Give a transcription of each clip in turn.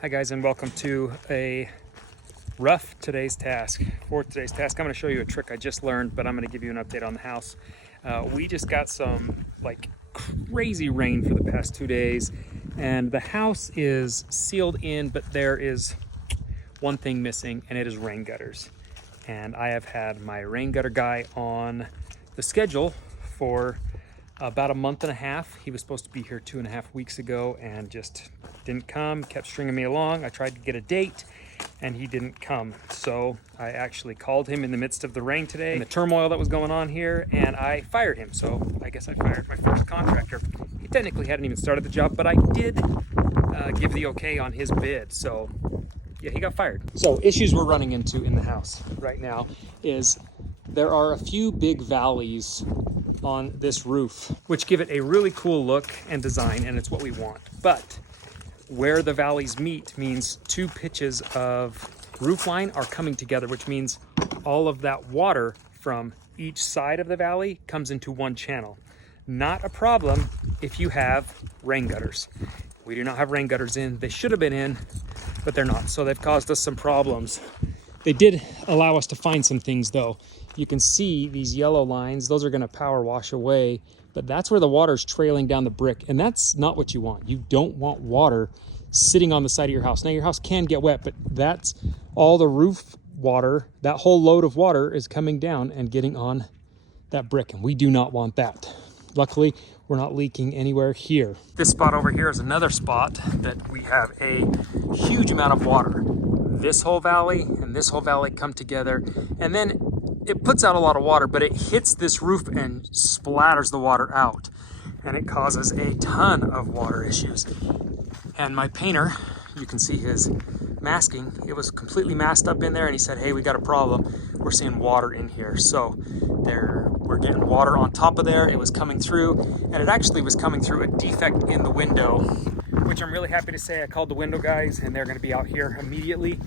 Hi guys, and welcome to a rough today's task. For today's task, I'm going to show you a trick I just learned, but I'm going to give you an update on the house. We just got some crazy rain for the past 2 days, and the house is sealed in, but there is one thing missing, and it is rain gutters. And I have had my rain gutter guy on the schedule for about a month and a half. He was supposed to be here 2.5 weeks ago and just didn't come, kept stringing me along. I tried to get a date and he didn't come. So I actually called him in the midst of the rain today and the turmoil that was going on here, and I fired him. So I guess I fired my first contractor. He technically hadn't even started the job, but I did give the okay on his bid. So yeah, he got fired. So issues we're running into in the house right now is there are a few big valleys on this roof, which give it a really cool look and design, and it's what we want. But where the valleys meet means 2 pitches of roof line are coming together, which means all of that water from each side of the valley comes into one channel. Not a problem if you have rain gutters. We do not have rain gutters in. They should have been in, but they're not. So they've caused us some problems. They did allow us to find some things though. You can see these yellow lines, those are gonna power wash away, but that's where the water's trailing down the brick, and that's not what you want. You don't want water sitting on the side of your house. Now your house can get wet, but that's all the roof water, that whole load of water is coming down and getting on that brick, and we do not want that. Luckily, we're not leaking anywhere here. This spot over here is another spot that we have a huge amount of water. This whole valley and this whole valley come together, and then it puts out a lot of water, but it hits this roof and splatters the water out, and it causes a ton of water issues. And my painter, you can see his masking, it was completely masked up in there, and he said, hey, we got a problem. We're seeing water in here. So we're getting water on top of there. It was coming through, and it actually was coming through a defect in the window, which I'm really happy to say I called the window guys, and they're going to be out here immediately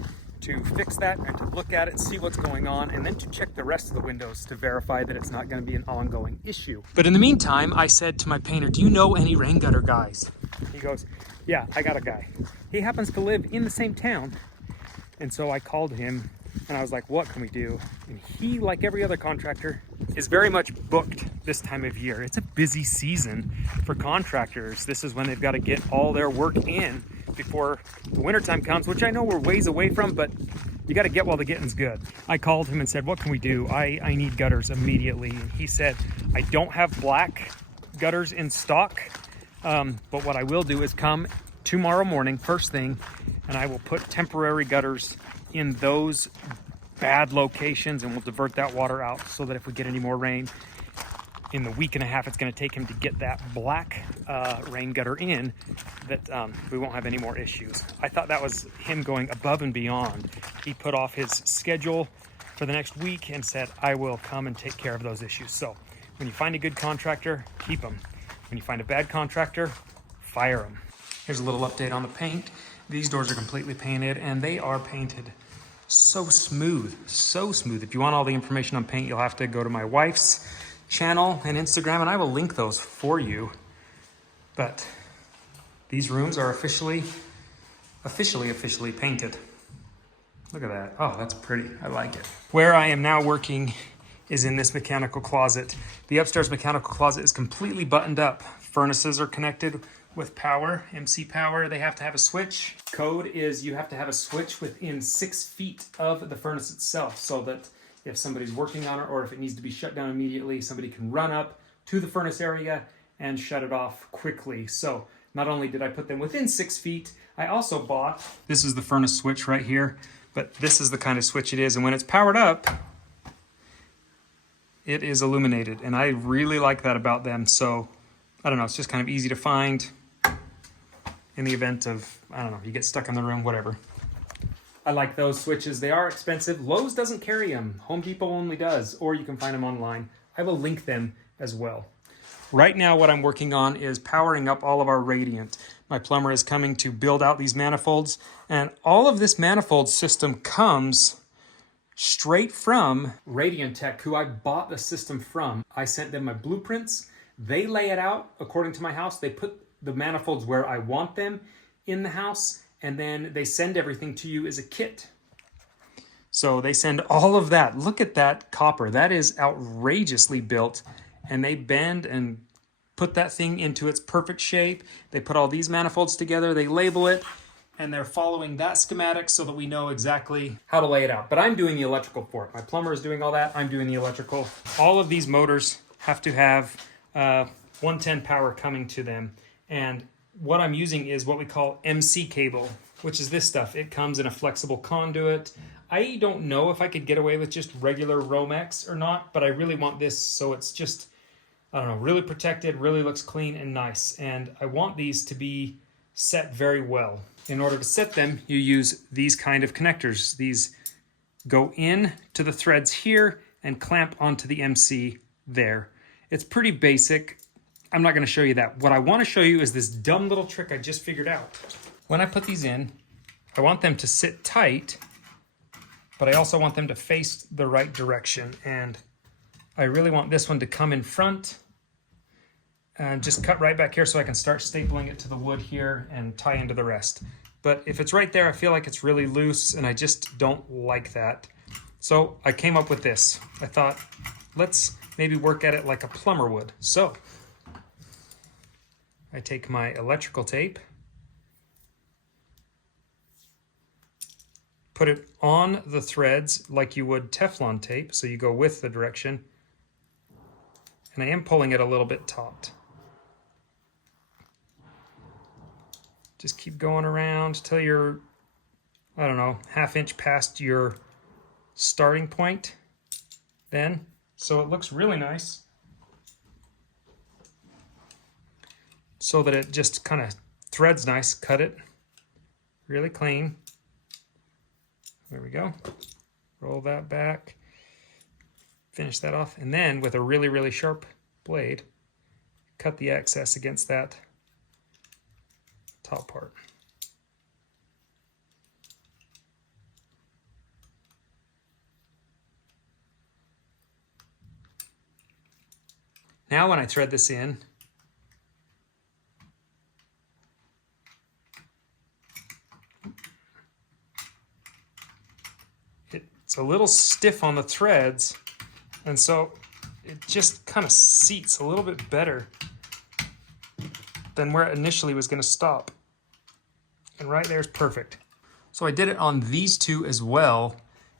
to fix that and to look at it, see what's going on, and then to check the rest of the windows to verify that it's not going to be an ongoing issue. But in the meantime, I said to my painter, do you know any rain gutter guys? He goes, yeah, I got a guy. He happens to live in the same town. And so I called him and I was like, what can we do? And he, like every other contractor, is very much booked this time of year. It's a busy season for contractors. This is when they've got to get all their work in before the wintertime comes, which I know we're ways away from, but you got to get while the getting's good. I called him and said, what can we do? I need gutters immediately. And he said, I don't have black gutters in stock, but what I will do is come tomorrow morning, first thing, and I will put temporary gutters in those bad locations, and we'll divert that water out so that if we get any more rain in the week and a half it's going to take him to get that black rain gutter in, that we won't have any more issues. I thought that was him going above and beyond. He put off his schedule for the next week and said, I will come and take care of those issues. So when you find a good contractor, keep them. When you find a bad contractor, fire them. Here's a little update on the paint. These doors are completely painted, and they are painted so smooth, so smooth. If you want all the information on paint, you'll have to go to my wife's channel and Instagram, and I will link those for you. But these rooms are officially painted. Look at that. Oh, that's pretty. I like it. Where I am now working is in this mechanical closet. The upstairs mechanical closet is completely buttoned up. Furnaces are connected with power, MC power. They have to have a switch. Code is you have to have a switch within 6 feet of the furnace itself, so that if somebody's working on it or if it needs to be shut down immediately, somebody can run up to the furnace area and shut it off quickly. So not only did I put them within 6 feet, I also bought, this is the furnace switch right here, but this is the kind of switch it is, and when it's powered up, it is illuminated, and I really like that about them. So I don't know, it's just kind of easy to find in the event of, I don't know, you get stuck in the room, whatever. I like those switches. They are expensive. Lowe's doesn't carry them. Home Depot only does, or you can find them online. I will link them as well. Right now, what I'm working on is powering up all of our radiant. My plumber is coming to build out these manifolds, and all of this manifold system comes straight from Radiant Tech, who I bought the system from. I sent them my blueprints. They lay it out according to my house. They put the manifolds where I want them in the house, and then they send everything to you as a kit. So they send all of that. Look at that copper. That is outrageously built. And they bend and put that thing into its perfect shape. They put all these manifolds together. They label it. And they're following that schematic so that we know exactly how to lay it out. But I'm doing the electrical for it. My plumber is doing all that. I'm doing the electrical. All of these motors have to have 110 power coming to them. And what I'm using is what we call MC cable, which is this stuff. It comes in a flexible conduit. I don't know if I could get away with just regular Romex or not, but I really want this so it's just, I don't know, really protected, really looks clean and nice. And I want these to be set very well. In order to set them, you use these kind of connectors. These go in to the threads here and clamp onto the MC there. It's pretty basic. I'm not going to show you that. What I want to show you is this dumb little trick I just figured out. When I put these in, I want them to sit tight, but I also want them to face the right direction. And I really want this one to come in front and just cut right back here so I can start stapling it to the wood here and tie into the rest. But if it's right there, I feel like it's really loose and I just don't like that. So I came up with this. I thought, let's maybe work at it like a plumber would. So I take my electrical tape, put it on the threads like you would Teflon tape, so you go with the direction, and I am pulling it a little bit taut. Just keep going around till you're, I don't know, ½ inch past your starting point then, so it looks really nice. So that it just kind of threads nice. Cut it really clean. There we go. Roll that back. Finish that off. And then with a really, really sharp blade, cut the excess against that top part. Now when I thread this in, it's a little stiff on the threads, and so it just kind of seats a little bit better than where it initially was going to stop. And right there is perfect. So I did it on these two as well,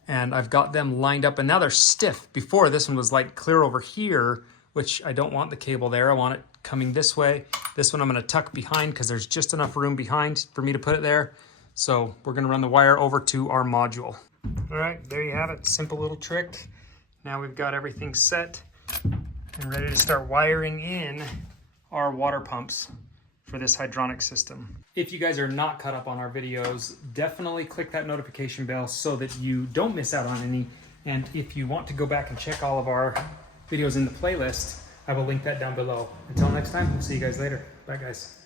and I've got them lined up, and now they're stiff. Before, this one was like clear over here, which I don't want the cable there. I want it coming this way. This one I'm going to tuck behind because there's just enough room behind for me to put it there. So we're going to run the wire over to our module. All right, there you have it. Simple little trick. Now we've got everything set and ready to start wiring in our water pumps for this hydronic system. If you guys are not caught up on our videos, definitely click that notification bell so that you don't miss out on any. And if you want to go back and check all of our videos in the playlist, I will link that down below. Until next time, we'll see you guys later. Bye, guys.